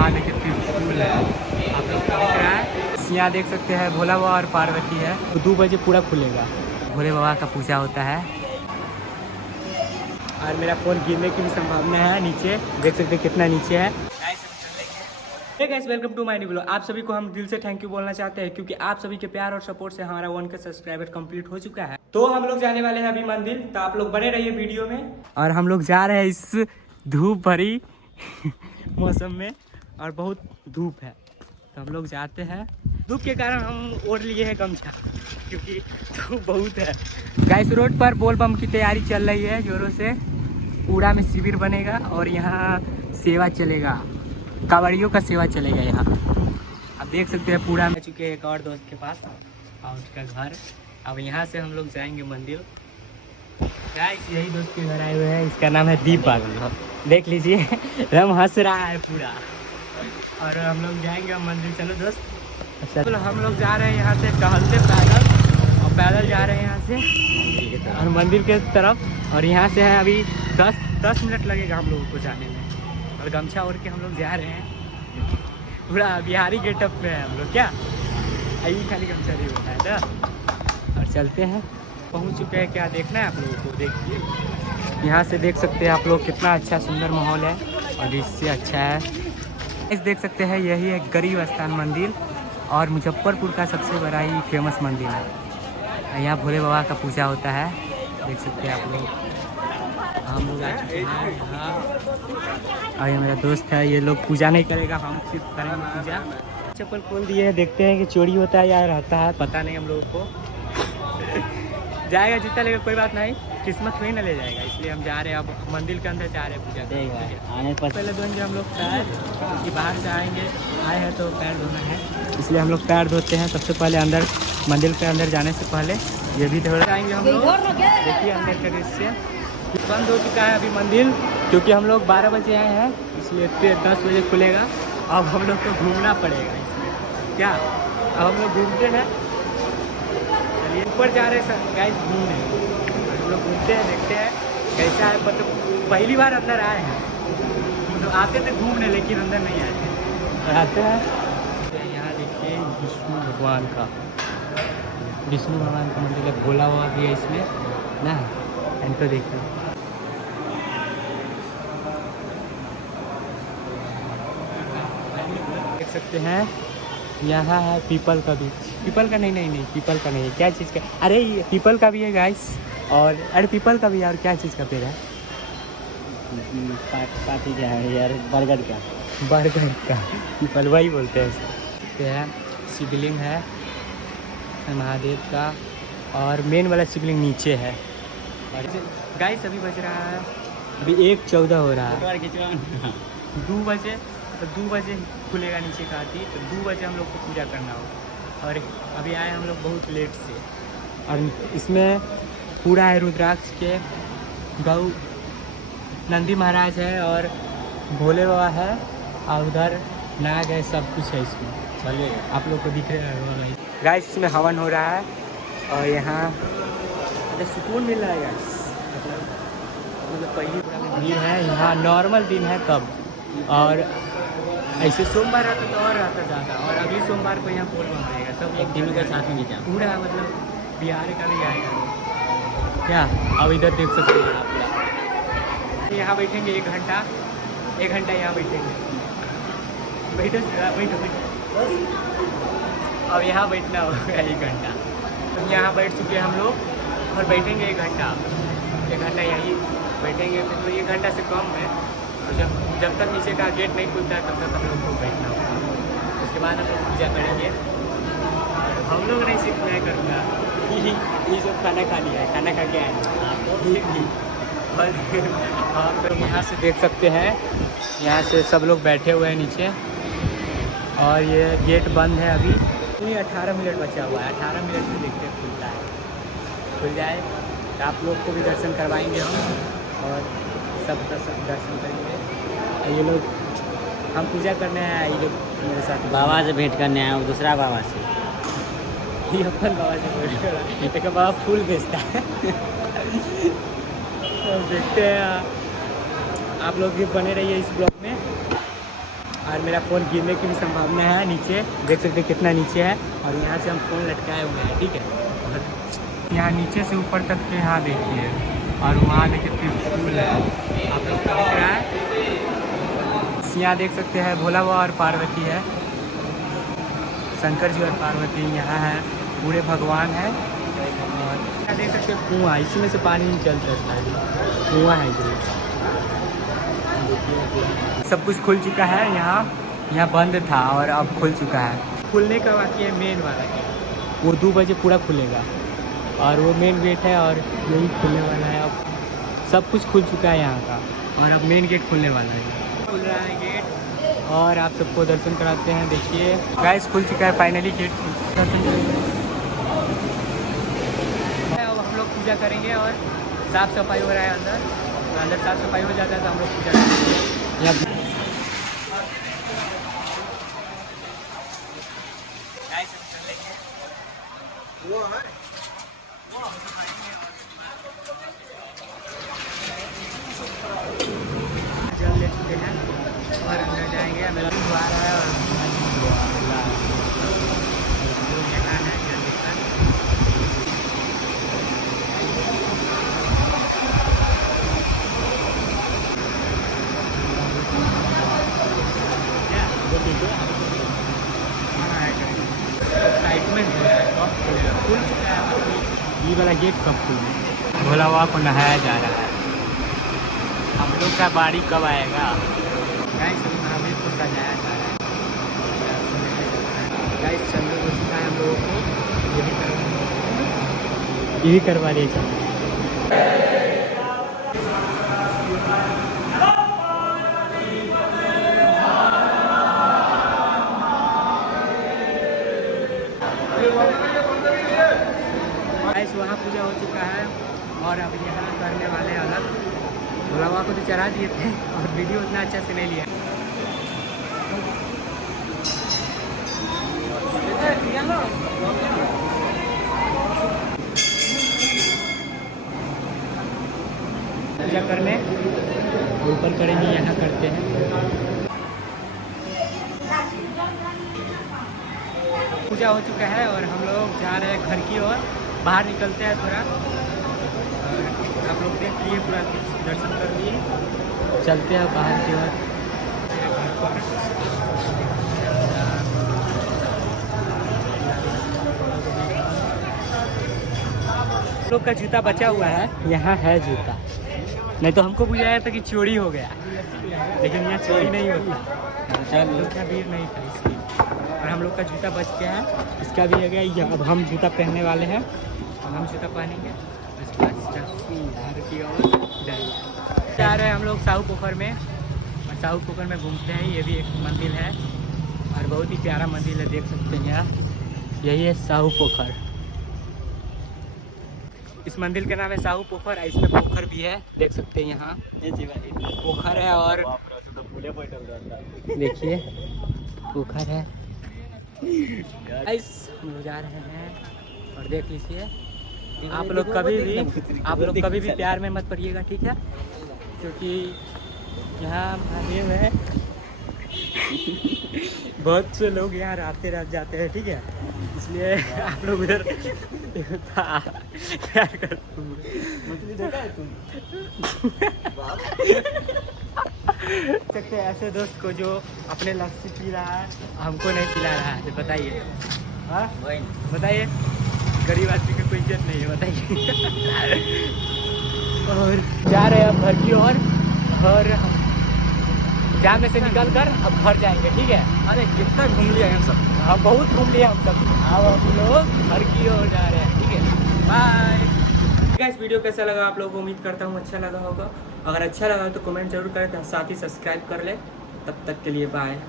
वहाँ देखिए त्रिशूल है, आप लोग को दिख रहा है। यहाँ देख सकते हैं भोला बाबा और पार्वती है। तो 2 बजे पूरा खुलेगा, भोले बाबा का पूजा होता है। और मेरा फ़ोन गिरने की भी संभावना है, नीचे देख सकते हैं कितना नीचे है। Hey guys, welcome to my new vlog. आप सभी को हम दिल से थैंक यू बोलना चाहते हैं, क्योंकि आप सभी के प्यार और सपोर्ट से हमारा 1K सब्सक्राइबर कंप्लीट हो चुका है। तो हम लोग जाने वाले हैं अभी मंदिर, तो आप लोग बने रहिए वीडियो में। और हम लोग जा रहे हैं इस धूप भरी मौसम में, और बहुत धूप है तो हम लोग जाते हैं। धूप के कारण हम ओढ़ लिए हैं गमछा, क्योंकि धूप बहुत है। गाइस, रोड पर बोल बम की तैयारी चल रही है जोरों से। पूरा में शिविर बनेगा और यहाँ सेवा चलेगा, कांवड़ियों का सेवा चलेगा यहाँ। आप देख सकते हैं पूरा में चुके हैं एक और दोस्त के पास और उसका घर। अब यहाँ से हम लोग जाएंगे मंदिर। गाइस, यही दोस्त के घर आए हुए हैं, इसका नाम है दीप बागल, देख लीजिए रम हंस रहा है पूरा। और हम लोग जाएंगे मंदिर। चलो दोस्त। अच्छा, हम लोग जा रहे हैं यहाँ से टहलते पैदल, और पैदल जा रहे हैं यहाँ से और मंदिर के तरफ। और यहाँ से है अभी 10 मिनट लगेगा हम लोगों को जाने में। और गमछा ओढ़ के हम लोग जा रहे हैं, पूरा बिहारी गेटअप में है हम लोग। क्या यही खाली गमछा नहीं होता है ना। और चलते हैं, पहुंच चुके हैं। क्या देखना है आप लोगों को, देखिए यहाँ से देख सकते हैं आप लोग कितना अच्छा सुंदर माहौल है, और इससे अच्छा है। इस देख सकते हैं यही है गरीब स्थान मंदिर, और मुजफ्फरपुर का सबसे बड़ा ही फेमस मंदिर है। यहाँ भोले बाबा का पूजा होता है, देख सकते हैं आप लोग। हम लोग आ चुके हैं यहाँ, और ये मेरा दोस्त है। ये लोग पूजा नहीं करेगा, हम सिर्फ करेंगे पूजा। चप्पल खोल दिए हैं, देखते हैं कि चोरी होता है या रहता है, पता नहीं हम लोगों को। जाएगा जितना लेगा कोई बात नहीं, किस्मत थोड़ी ना ले जाएगा, इसलिए हम जा रहे हैं। अब मंदिर के अंदर जा रहे हैं पूजा आने पर। पहले धोएंगे हम लोग पैर, क्योंकि बाहर से आए हैं तो पैर धोना है, इसलिए हम लोग पैर धोते हैं सबसे पहले। अंदर मंदिर के अंदर जाने से पहले ये भी धो जाएंगे हम लोग। देखिए अंदर का दृश्य बंद हो चुका है अभी मंदिर, क्योंकि हम लोग 12 बजे आए हैं, इसलिए 10 बजे खुलेगा। अब हम लोग को घूमना पड़ेगा इसमें। क्या अब हम लोग घूमते हैं, चलिए ऊपर जा रहे हैं गाइस घूमने। हम लोग घूमते हैं, देखते हैं कैसा है। मतलब पहली बार अंदर आए हैं, तो आते थे घूमने लेकिन अंदर नहीं आए थे, और आते हैं। यहाँ देखिए विष्णु भगवान का मंदिर है, भोला हुआ भी है इसमें ना। इनको देखिए, देख सकते हैं यहाँ है पीपल का बीच। पीपल का नहीं, पीपल का नहीं है, क्या चीज़ का? अरे ये पीपल का भी है गाइस, और अरे पीपल का भी है। और क्या चीज़ का पेड़ है? पाती क्या है यार, बरगद का पीपल, वही बोलते हैं इसको। है शिवलिंग है महादेव का, और मेन वाला शिवलिंग नीचे है। और गाइस अभी बज रहा है, अभी 1:14 हो रहा है। 2 बजे, तो 2 बजे खुलेगा नीचे का आरती, तो 2 बजे हम लोग को पूजा करना होगा। और अभी आए हम लोग बहुत लेट से, और इसमें पूरा है रुद्राक्ष के गौ, नंदी महाराज है और भोले बाबा है, और उधर नाग है, सब कुछ है इसमें। चलिए आप लोग को दिख रहा है गाइस, इसमें हवन हो रहा है। और यहाँ सुकून मिल रहा है गाइस, मतलब पहली भीड़ है यहाँ। नॉर्मल दिन है तब, और ऐसे सोमवार आता तो और आता ज़्यादा, और अगले सोमवार को यहाँ बोल बम रहेगा। सब एक दिनों के साथ में पूरा, मतलब बिहार का भी आएगा क्या। अब इधर देख सकते हैं आप, यहाँ बैठेंगे 1 घंटा यहाँ बैठेंगे। बैठो। अब यहाँ बैठना होगा 1 घंटा। यहाँ बैठ चुके हम लोग, और बैठेंगे 1 घंटा यहीं बैठेंगे। तो 1 घंटा से कम है, और जब तक नीचे का गेट नहीं खुलता है तब तक हम लोग को बैठना होगा। उसके बाद हम लोग पूजा करेंगे। हम लोग नहीं, सिर्फ मैं करूँगा। ये सब खाना खा लिया है, खाना खा के आए। और आप लोग यहाँ से देख सकते हैं, यहाँ से सब लोग बैठे हुए हैं नीचे, और ये गेट बंद है अभी। 18 मिनट बचा हुआ है, 18 मिनट में देखते हैं खुलता है। खुल जाए तो आप लोग को भी दर्शन करवाएंगे हम, और सब दर्शन करेंगे। ये लोग, हम पूजा करने आए, ये लोग मेरे साथ बाबा से भेंट करने आया हूँ, दूसरा बाबा से। ये अपन बाबा से भेंट कर रहा है, एक बाबा फूल बेचता है। तो देखते हैं, आप लोग भी बने रहिए इस ब्लॉग में। और मेरा फ़ोन गिरने की भी संभावना है नीचे, देख सकते हैं कितना नीचे है। और यहाँ से हम फ़ोन लटकाए हुए हैं, ठीक है। और यहाँ नीचे से ऊपर तक के यहाँ देखिए, और वहाँ देखिए त्रिशूल है, आप लोग को दिख रहा है। यहाँ देख सकते हैं भोला बाबा और पार्वती है, शंकर जी और पार्वती यहाँ है, पूरे भगवान है। और यहाँ देख सकते हैं कुआँ, इसी में से पानी निकल सकता है, कुआँ है ये। सब कुछ खुल चुका है यहाँ बंद था और अब खुल चुका है। खुलने का बाकी है मेन वाला गेट, वो 2 बजे पूरा खुलेगा और वो मेन गेट है और यही खुलने वाला है। अब सब कुछ खुल चुका है यहाँ का और अब मेन गेट खुलने वाला है, खुल रहा है गेट। और आप सबको दर्शन कराते हैं, देखिए गाइस खुल चुका है फाइनली गेट, दर्शन करेंगे। अब हम लोग पूजा करेंगे और साफ़ सफाई हो रहा है अंदर साफ़ सफाई हो जाता है तो हम लोग पूजा करेंगे यहाँ। जल ले चुके हैं और अंदर जाएंगे, मेरा द्वार है और यहाँ है जल लेकर। एक्साइटमेंट हो रहा है, कब खुलेगा, खुल चुका है। ये वाला गेट कब खुलेगा? भोला बाबा को नहाया जा रहा है, हम लोग का बाड़ी कब आएगा? गाइस महावीर को सजाया जा रहा है, गाइस चंद्र को चुका है हम लोगों को, ये भी करवा लीजिए। गाइस वहाँ पूजा हो चुका है और अब यहाँ करने वाले अलग। भोला बाबा को तो चढ़ा दिए थे और वीडियो उतना अच्छा से नहीं लिया। पूजा करने ऊपर करेंगे, यहाँ करते हैं। पूजा हो चुका है और हम लोग जा रहे हैं घर की ओर, बाहर निकलते हैं थोड़ा। और आप लोग देख लिए, पूरा दर्शन कर लिए, चलते हैं बाहर की ओर। लोग का जूता बचा हुआ है, यहाँ है जूता, नहीं तो हमको बुझाया था कि चोरी हो गया, लेकिन यहाँ चोरी नहीं होता, लोग का भीड़ नहीं था इसलिए। और हम लोग का जूता बच गया है, इसका भी है गया। अब हम जूता पहनने वाले हैं और हम जूता पहनेंगे, उसके बाद घर की ओर जाएंगे। जा रहे हैं हम लोग साहू पोखर में, और साहू पोखर में घूमते हैं। ये भी एक मंदिर है और बहुत ही प्यारा मंदिर है, देख सकते हैं यहाँ, यही है साहू पोखर। इस मंदिर का नाम है साहू पोखर, इसमें पोखर भी है, देख सकते हैं यहाँ पोखर है। और देखिए पोखर है, हम लोग जा रहे हैं और देख लीजिए। आप लोग कभी भी प्यार में मत पड़िएगा, ठीक है, क्योंकि यहाँ महादेव है। बहुत से लोग यहाँ आते रह जाते हैं, ठीक है, इसलिए आप लोग उधर प्यार कर सकते हैं ऐसे दोस्त को जो अपने लस्सी पी रहा है, हमको नहीं पिला रहा है, तो बताइए, हाँ बताइए, गरीब आदमी की कोई इज्जत नहीं है, बताइए। और जा रहे हैं अब घर की ओर, और जाम में से निकल कर अब घर जाएंगे, ठीक है। अरे कितना घूम लिया हम सब, हाँ बहुत घूम लिया हम सब, अब हम लोग घर की ओर जा रहे हैं, ठीक है, बाय। गाइस वीडियो कैसा लगा आप लोगों को, उम्मीद करता हूँ अच्छा लगा होगा। अगर अच्छा लगा तो कमेंट जरूर करें, साथ ही सब्सक्राइब कर ले। तब तक के लिए बाय।